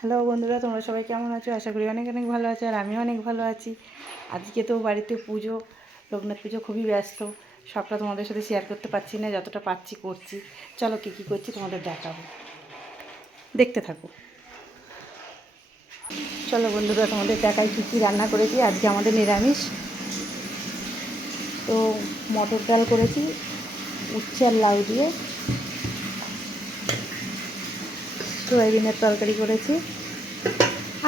Hello বন্ধুরা, তোমরা সবাই কেমন আছো? আশা করি অনেক অনেক ভালো আছো, আর আমিও অনেক ভালো আছি। আজকে তো বাড়িতে পুজো, লোকনাথ পুজো, খুবই ব্যস্ত। সবটা তোমাদের সাথে শেয়ার করতে পারছি না, যতটা পারছি করছি। চলো কী কী করছি তোমাদের দেখাবো, দেখতে থাকো। চলো বন্ধুরা, তোমাদের দেখাই কী কী রান্না করেছি। আজকে আমাদের নিরামিষ। তো মটর ডাল করেছি উচ্ছে আর লাউ দিয়ে, সয়াবিনের তরকারি করেছি,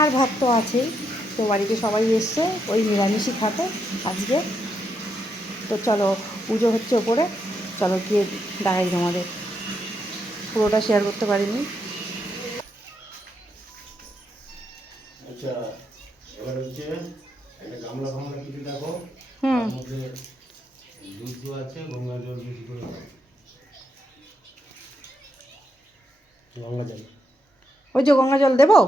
আর ভাত তো আছেই। তো বাড়িতে সবাই এসছে ওই নিরামিষই খাতে আজকে। তো চলো, পুজো হচ্ছে ওপরে, চলো গিয়ে দেখাই তোমাদের। পুরোটা শেয়ার করতে পারিনি। আচ্ছা, এবার হচ্ছে একটা গামলা ফামলা কিছু দেখো, হুম। তার মধ্যে দুধ আছে, গঙ্গা জল বেশি করে দাও। গঙ্গা জল ওই যে গঙ্গা জল দেবো।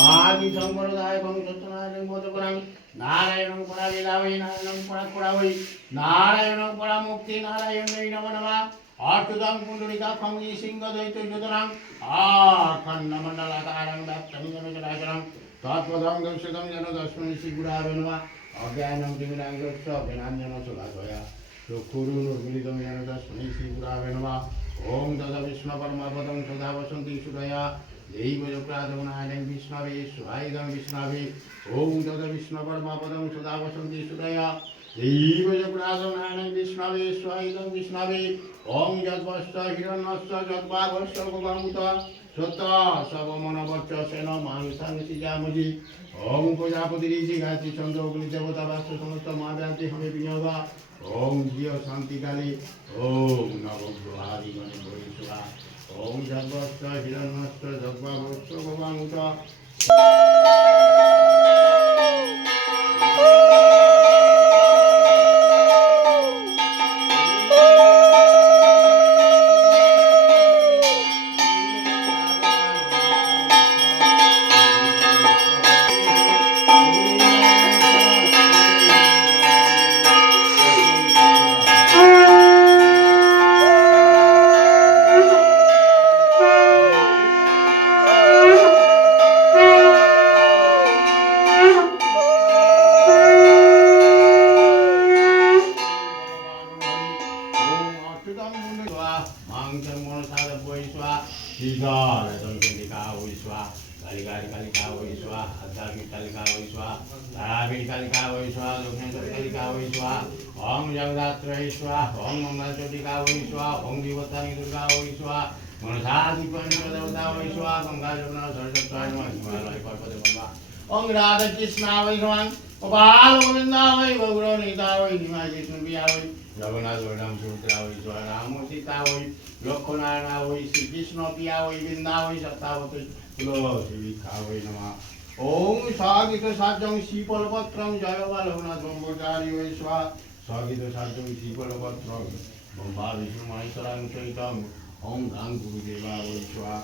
ভাগি সম্প্রদায় বংশোত্তরায় মোদকরাং নারায়ণং পরা লীলাবৈ নারায়ণং পরা করাবৈ নারায়ণং পরা মুক্তি নারায়ণৈ নমো নমঃ অর্থদং পুণ্ডরিকাক্ষং সিংহ দৈত্য যুতরাং আখণ্ডমণ্ডলাকারং ব্যাপ্তং যেন চরাচরং তৎপদং দর্শকং যেন তস্मै শ্রীগুরবে নমঃ অজ্ঞানং তিমিরাঙ্গস্য জ্ঞানাঞ্জনো শলাকয়া চক্ষুরুন্মীলিतं যেন তস্मै শ্রীগুরবে নমঃ ওং তদা বিষ্ণু পরমপদং সদা বসন্তি সুদয়া दैवजप्रादमुनायनं विष्णवे स्वायुधं विष्णवे ॐ तद विष्णु परमपदं सदा वसन्ति सुदया दैवजप्रादमुनायनं विष्णवे स्वायुधं विष्णवे ॐ यद्वश्च हिरण्यश्च यद्भागश्च गोगामुत सत्ता सर्वमनवच्च सेन मानुषां सिजामहि ॐ प्रजापतिरिषि गायत्री चन्द्र अग्निदेवता वास्तु समस्त महाव्यान्ति हमें विनियोगा ॐ जिय शान्तिकाले ॐ नवग्रहादिगणे भविष्यवा ओम जगवत्स हिरण्यश्च जगवत्स भगवानुत ओम जगदात्रय स्वाहा ओम मंगलचंडिका वै स्वाहा ओम देवतानि दुर्गा वै स्वाहा मनसादि पंचदेवता वै स्वाहा गंगा जमुना सरस्वती नमः हिमालय पर्वत नमः ओम राधा कृष्ण वै स्वाहा गोपाल गोविंदा वै गौरवनीता वै निमाय विष्णुप्रिया वै जगन्नाथ वैराम सुभद्रा वै स्वाहा राम सीता वै लक्ष्मण वै श्री कृष्ण प्रिया वै वृंदा वै सत्तावती तुलसी विखा वै नमः ओम सागित साजं शीतलपत्रं जयवल्लभनाथ ब्रह्मचारी वै स्वाहा स्वागित साजं शीतलपत्रं ब्रह्मा विष्णु महेश्वरं चैतं ओम गां गुरुदेवा वै स्वाहा